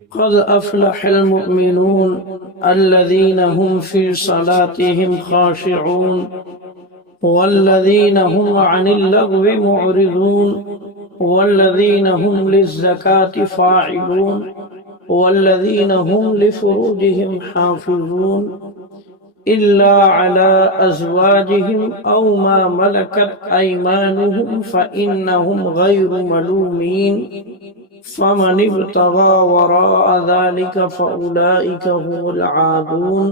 قد أفلح المؤمنون الذين هم في صلاتهم خاشعون والذين هم عن اللغو معرضون والذين هم للزكاة فاعلون والذين هم لفروجهم حافظون إلا على أزواجهم أو ما ملكت أيمانهم فإنهم غير ملومين فمن ابتغى وراء ذلك فأولئك هم العادون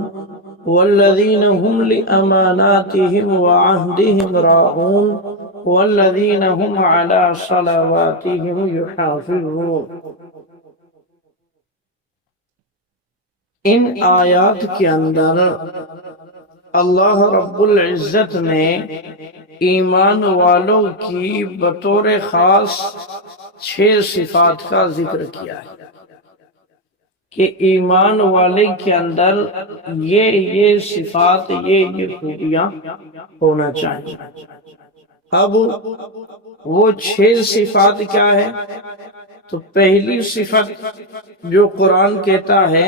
والذين هم لأماناتهم وعهدهم راعون والذين هم على صلواتهم يحافظون۔ ان آیات کے اندر اللہ رب العزت نے ایمان والوں کی بطور خاص 6 صفات کا ذکر کیا ہے کہ ایمان والے کے اندر یہ صفات یہ خوبیاں ہونا چاہیے۔ اب وہ 6 صفات کیا ہے؟ تو پہلی صفت جو قرآن کہتا ہے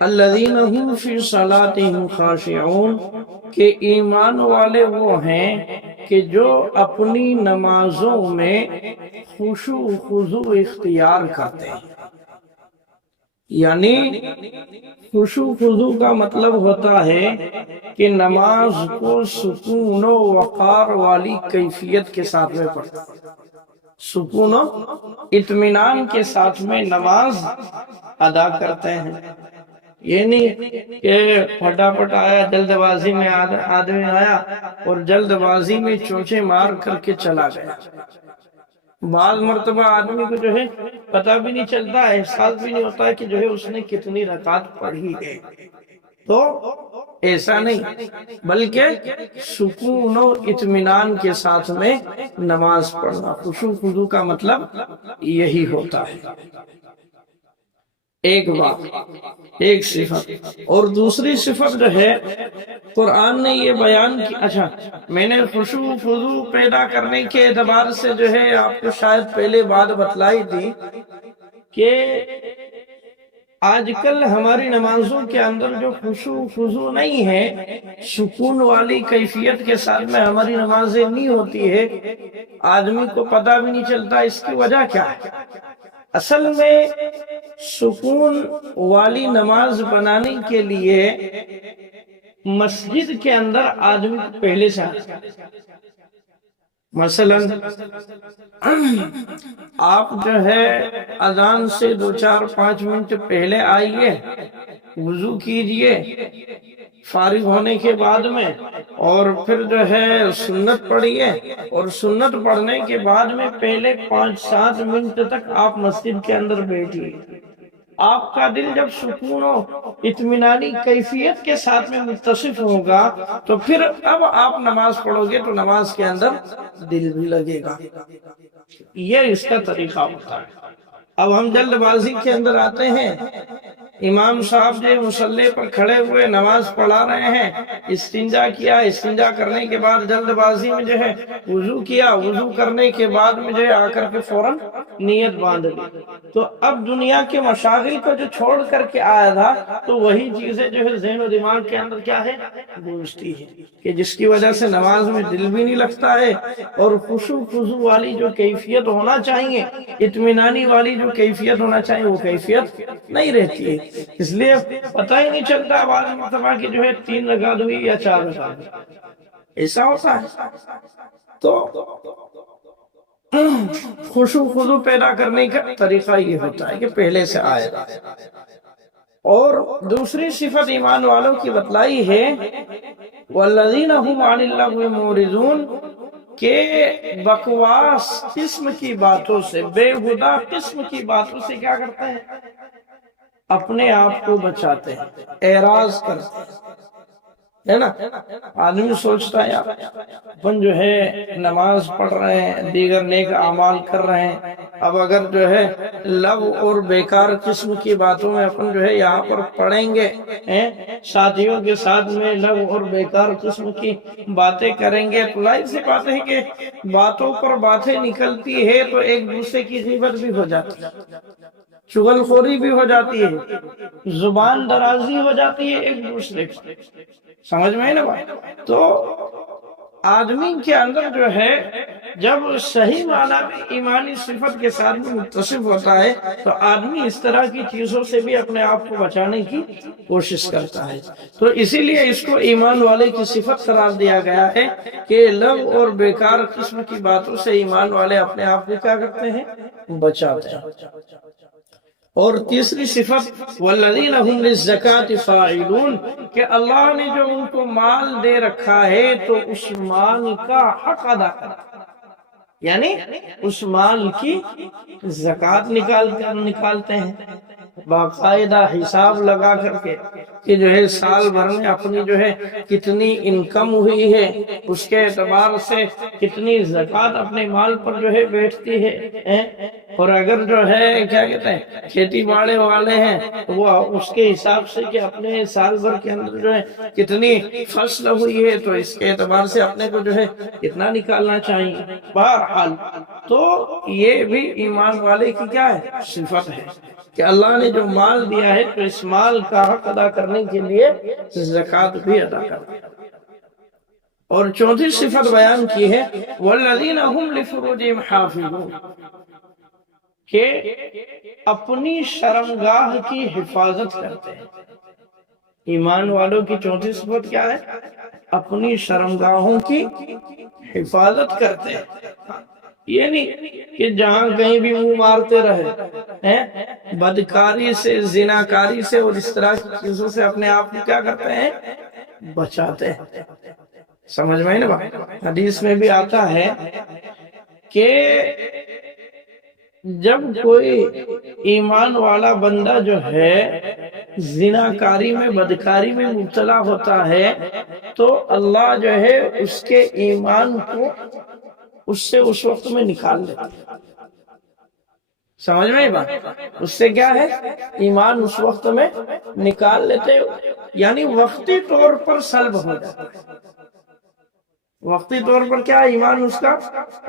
الذین هم فی صلاتهم خاشعون، کہ ایمان والے وہ ہیں کہ جو اپنی نمازوں میں خشوع و خضوع اختیار کرتے ہیں۔ یعنی خشوع و خضوع کا مطلب ہوتا ہے کہ نماز کو سکون و وقار والی کیفیت کے ساتھ میں پڑھتے ہیں، سکون و اطمینان کے ساتھ میں نماز ادا کرتے ہیں۔ یہ نہیں کہ پھٹافٹ آیا، جلد بازی میں آدمی آیا اور جلد بازی میں چونچے مار کر کے چلا گیا۔ بعض مرتبہ آدمی کو جو ہے پتہ بھی نہیں چلتا، احساس بھی نہیں ہوتا کہ جو ہے اس نے کتنی رکعت پڑھی ہے۔ تو ایسا نہیں، بلکہ سکون و اطمینان کے ساتھ میں نماز پڑھنا، خشوع خضوع کا مطلب یہی ہوتا ہے۔ ایک بات، ایک صفت۔ اور دوسری صفت جو ہے قرآن نے یہ بیان کی، اچھا میں نے خشوع خضوع پیدا کرنے کے اعتبار سے جو ہے آپ کو شاید پہلے بات بتلائی تھی کہ آج کل ہماری نمازوں کے اندر جو خشوع خضوع نہیں ہے، سکون والی کیفیت کے ساتھ میں ہماری نمازیں نہیں ہوتی ہے، آدمی کو پتہ بھی نہیں چلتا اس کی وجہ کیا ہے۔ اصل میں سکون والی نماز بنانے کے لیے مسجد کے اندر آدمی کو پہلے سے مثلا آپ جو ہے اذان سے 2-4-5 منٹ پہلے آئیے، وضو کیجئے، فارغ ہونے کے بعد میں، اور پھر جو ہے سنت پڑھیے، اور سنت پڑھنے کے بعد میں پہلے 5-7 منٹ تک آپ مسجد کے اندر بیٹھیے۔ آپ کا دل جب سکون و اطمینانی کیفیت کے ساتھ میں متصف ہوگا تو پھر اب آپ نماز پڑھو گے تو نماز کے اندر دل بھی لگے گا۔ یہ اس کا طریقہ ہوتا ہے۔ اب ہم جلد بازی کے اندر آتے ہیں، امام صاحب جو مصلی پر کھڑے ہوئے نماز پڑھا رہے ہیں، استنجا کیا، استنجا کرنے کے بعد جلد بازی میں جو ہے وضو کیا، وضو کرنے کے بعد میں جو ہے آ کر کے فوراً نیت باندھ لی، تو اب دنیا کے مشاغل کو جو چھوڑ کر کے آیا تھا تو وہی چیزیں جو ہے ذہن و دماغ کے اندر کیا ہے گونجتی ہے، کہ جس کی وجہ سے نماز میں دل بھی نہیں لگتا ہے، اور خشوع خضوع والی جو کیفیت ہونا چاہیے، اطمینانی والی جو کیفیت ہونا چاہیے وہ کیفیت نہیں رہتی ہے۔ اس لیے پتہ ہی نہیں چلتا بعض مرتبہ کہ جو ہے 3 رکعت ہوئی یا 4 رکعت ہوئی، ایسا ہوتا ہے۔ تو خشوع خضوع پیدا کرنے کا طریقہ یہ ہوتا ہے کہ پہلے سے آئے گا۔ اور دوسری صفت ایمان والوں کی بتلائی ہے والذین هم عن اللغو معرضون، کہ بکواس قسم کی باتوں سے، بےہودہ قسم کی باتوں سے کیا کرتے ہیں؟ اپنے آپ کو بچاتے ہیں، اعراض کرتے ہیں۔ ہے نا؟ آدمی سوچتا ہے یار اپن جو ہے نماز پڑھ رہے ہیں، دیگر نیک اعمال کر رہے ہیں، اب اگر جو ہے لغو اور بیکار قسم کی باتوں میں اپن جو ہے یہاں پر پڑھیں گے، ساتھیوں کے ساتھ میں لغو اور بیکار قسم کی باتیں کریں گے، تو ظاہر سی بات ہے کہ باتوں پر باتیں نکلتی ہے تو ایک دوسرے کی غیبت بھی ہو جاتی ہے، چغل خوری بھی ہو جاتی ہے، زبان درازی ہو جاتی ہے ایک دوسرے کی، سمجھ میں ہے نا بات؟ تو آدمی کے اندر جو ہے جب صحیح معنی میں ایمانی صفت کے ساتھ میں متصف ہوتا ہے تو آدمی اس طرح کی چیزوں سے بھی اپنے آپ کو بچانے کی کوشش کرتا ہے، تو اسی لیے اس کو ایمان والے کی صفت قرار دیا گیا ہے کہ لغو اور بیکار قسم کی باتوں سے ایمان والے اپنے آپ کو کیا کرتے ہیں؟ بچاتے ہیں۔ اور تیسری صفت والذین هم للزکاة فاعلون، کہ اللہ نے جو ان کو مال دے رکھا ہے تو اس مال کا حق ادا کرتا ہے، یعنی اس مال کی زکوٰۃ نکالتے ہیں باقاعدہ حساب لگا کر کے کہ جو ہے سال بھر میں اپنی جو ہے کتنی انکم ہوئی ہے، اس کے اعتبار سے کتنی زکوٰۃ اپنے مال پر جو ہے بیٹھتی ہے، اور اگر جو ہے کیا کہتے ہیں کھیتی باڑی والے ہیں تو وہ اس کے حساب سے کہ اپنے سال بھر کے اندر جو ہے کتنی فصل ہوئی ہے تو اس کے اعتبار سے اپنے کو جو ہے کتنا نکالنا چاہیے۔ بہرحال تو یہ بھی ایمان والے کی کیا ہے؟ صفت ہے کہ اللہ نے جو مال دیا ہے تو اس مال کا حق ادا کرنے کے لیے زکوٰۃ بھی ادا کرنا ہے۔ اور چوتھی صفت بیان کی ہے والذین هم لفروجہم حافظون، کہ اپنی شرمگاہ کی حفاظت کرتے ہیں۔ ایمان والوں کی چوتھی صفت کیا ہے؟ اپنی شرمگاہوں کی حفاظت کرتے ہیں، یہ نہیں کہ جہاں کہیں بھی منہ مارتے رہے، بدکاری سے، زناکاری سے اور اس طرح کی چیزوں سے اپنے آپ کو کیا کرتے ہیں؟ بچاتے ہیں، سمجھ میں نا بات؟ حدیث میں بھی آتا ہے کہ جب کوئی ایمان والا بندہ جو ہے زناکاری میں، بدکاری میں مبتلا ہوتا ہے تو اللہ جو ہے اس کے ایمان کو اس سے اس وقت میں نکال لیتا ہے، سمجھ میں بات؟ اس سے کیا ہے؟ ایمان اس وقت میں نکال لیتے، یعنی وقتی طور پر سلب ہو جاتا ہے، وقتی طور پر کیا ایمان اس کا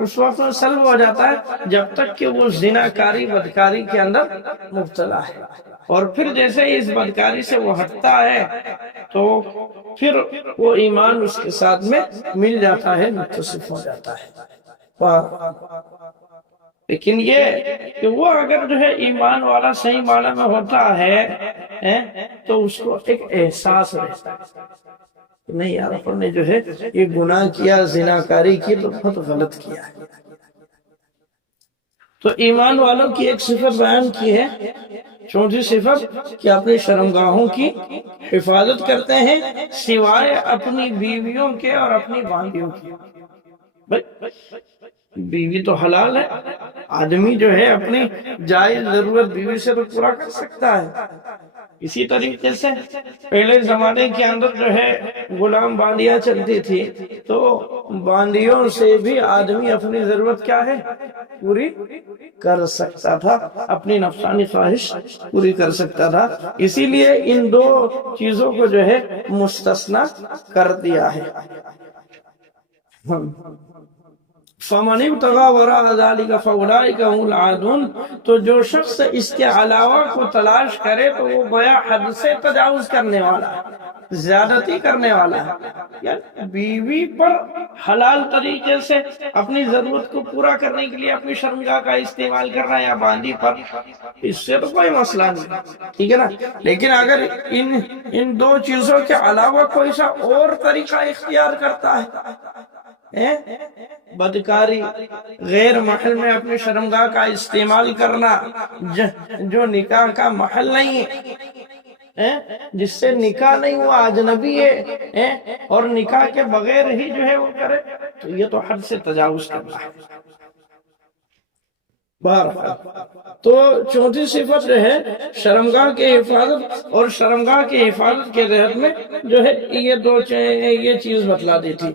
اس وقت میں سلب ہو جاتا ہے جب تک کہ وہ زناکاری بدکاری کے اندر مبتلا ہے، اور پھر جیسے ہی اس بدکاری سے وہ ہٹتا ہے تو پھر وہ ایمان اس کے ساتھ میں مل جاتا ہے، متصف ہو جاتا ہے۔ لیکن یہ کہ وہ اگر جو ہے ایمان والا صحیح معنی میں ہوتا ہے تو اس کو ایک احساس رہتا ہے نہیں یار اپن نے جو ہے یہ گناہ کیا، زناکاری کی تو بہت غلط کیا ہے۔ تو ایمان والوں کی ایک صفت بیان کی ہے، چوتھی صفت کہ اپنی شرمگاہوں کی حفاظت کرتے ہیں سوائے اپنی بیویوں کے اور اپنی باندیوں کے۔ بیوی تو حلال ہے، آدمی جو ہے اپنی جائز ضرورت بیوی سے تو پورا کر سکتا ہے۔ اسی طریقے سے پہلے زمانے کے اندر جو ہے غلام باندیاں چلتی تھی تو باندیوں سے بھی آدمی اپنی ضرورت کیا ہے؟ پوری کر سکتا تھا، اپنی نفسانی خواہش پوری کر سکتا تھا، اسی لیے ان دو چیزوں کو جو ہے مستثنی کر دیا ہے۔ فَمَنِ ابْتَغَىٰ وَرَاءَ ذَٰلِكَ فَأُولَٰئِكَ هُمُ الْعَادُونَ، تو جو شخص اس کے علاوہ کو تلاش کرے تو وہ گویا حد سے تجاوز کرنے والا ہے، زیادتی کرنے والا ہے، یعنی بیوی پر حلال طریقے سے اپنی ضرورت کو پورا کرنے کے لیے اپنی شرمگاہ کا استعمال کر رہا ہے یا باندی پر، اس سے تو کوئی مسئلہ نہیں، ٹھیک ہے نا؟ لیکن اگر ان دو چیزوں کے علاوہ کوئی سا اور طریقہ اختیار کرتا ہے، بدکاری، غیر محل میں اپنی شرمگاہ کا استعمال کرنا جو نکاح کا محل نہیں ہے، جس سے نکاح نہیں ہوا، اجنبی ہے اور نکاح کے بغیر ہی جو ہے وہ کرے تو یہ تو حد سے تجاوز کرنا ہے۔ بہرحال تو چوتھی صفت جو ہے شرمگاہ کی حفاظت، اور شرمگاہ کی حفاظت کے تحت میں جو ہے یہ چیز بتلا دی تھی۔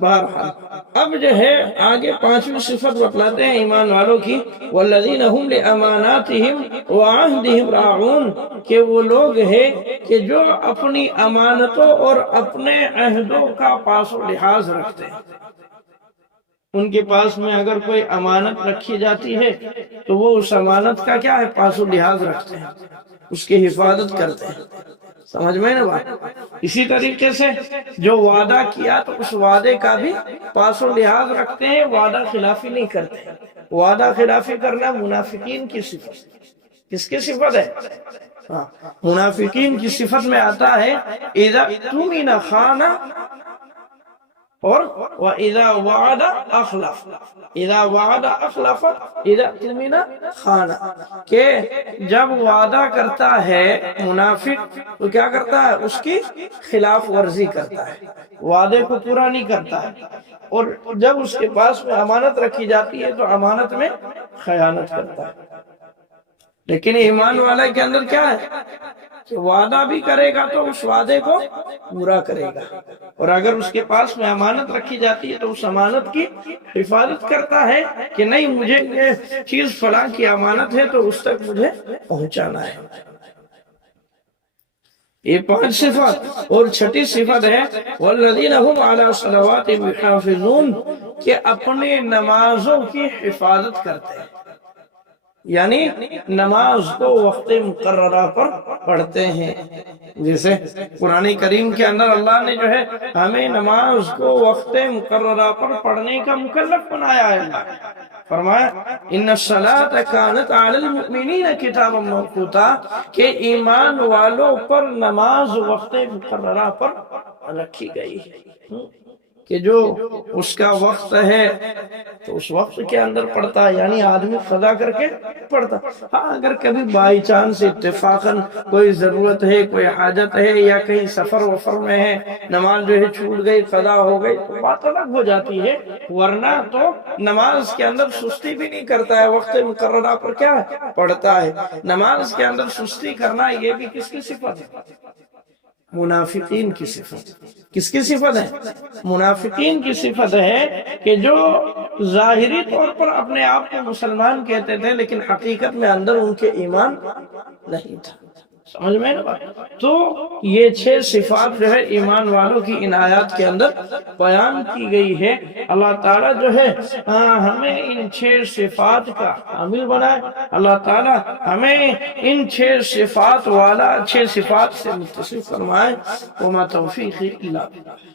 بہرحال اب جو ہے آگے پانچویں صفت بتلاتے ہیں ایمان والوں کی، والذین هم لاماناتہم وعہدہم راعون، کہ وہ لوگ ہیں کہ جو اپنی امانتوں اور اپنے عہدوں کا پاس و لحاظ رکھتے ہیں۔ ان کے پاس میں اگر کوئی امانت رکھی جاتی ہے تو وہ اس امانت کا کیا ہے، پاس و لحاظ رکھتے ہیں، اس کی حفاظت کرتے ہیں۔ سمجھ میں نا بات؟ اسی طریقے سے جو وعدہ کیا تو اس وعدے کا بھی پاس و لحاظ رکھتے ہیں، وعدہ خلافی نہیں کرتے۔ وعدہ خلافی کرنا منافقین کی صفت، کس کی صفت ہے؟ منافقین کی صفت میں آتا ہے اذا اؤتمن خان اور وَإِذَا وَعَدَ أَخْلَفَ، اذا وعد اخلف اذا اؤتمن خان، کہ جب وعدہ کرتا ہے منافق تو کیا کرتا ہے، اس کی خلاف ورزی کرتا ہے، وعدے کو پورا نہیں کرتا ہے، اور جب اس کے پاس میں امانت رکھی جاتی ہے تو امانت میں خیانت کرتا ہے۔ لیکن ایمان والا کے اندر کیا ہے کہ وعدہ بھی کرے گا تو اس وعدے کو پورا کرے گا، اور اگر اس کے پاس میں امانت رکھی جاتی ہے تو اس امانت کی حفاظت کرتا ہے کہ نہیں، مجھے یہ چیز فلاں کی امانت ہے تو اس تک مجھے پہنچانا ہے۔ یہ پانچ صفات، اور چھٹی صفت ہے والذین هم علی صلواتہم یحافظون، کہ اپنے نمازوں کی حفاظت کرتے ہیں، یعنی نماز کو وقت مقررہ پر پڑھتے ہیں۔ جیسے قرآن کریم کے اندر اللہ نے جو ہے ہمیں نماز کو وقت مقررہ پر پڑھنے کا مکلف بنایا ہے۔ فرمایا ان الصلاۃ کانت علی المؤمنین کتابا موقوتا، کہ ایمان والوں پر نماز وقت مقررہ پر رکھی گئی ہے، کہ جو اس کا وقت ہے تو اس وقت کے اندر پڑھتا ہے، یعنی آدمی قضا کر کے پڑھتا۔ ہاں اگر کبھی بائی چانس اتفاقاً کوئی ضرورت ہے، کوئی حاجت ہے، یا کہیں سفر وفر میں ہے، نماز جو ہے چھوٹ گئی، قضا ہو گئی تو بات الگ ہو جاتی ہے، ورنہ تو نماز کے اندر سستی بھی نہیں کرتا ہے، وقت مقررہ پر کیا ہے، پڑھتا ہے۔ نماز کے اندر سستی کرنا یہ بھی کس کی صفت ہے؟ منافقین کی صفت۔ کس کی صفت ہے؟ منافقین کی صفت ہے، کہ جو ظاہری طور پر اپنے آپ کو مسلمان کہتے تھے لیکن حقیقت میں اندر ان کے ایمان نہیں تھا۔ سمجھ میں نا بات؟ تو یہ 6 صفات جو ہے ایمان والوں کی ان آیات کے اندر بیان کی گئی ہے۔ اللہ تعالیٰ جو ہے ہمیں ان 6 صفات کا حامل بنائے، اللہ تعالیٰ ہمیں ان 6 صفات والا 6 صفات سے متصف فرمائے۔ وما توفیقی الا باللہ۔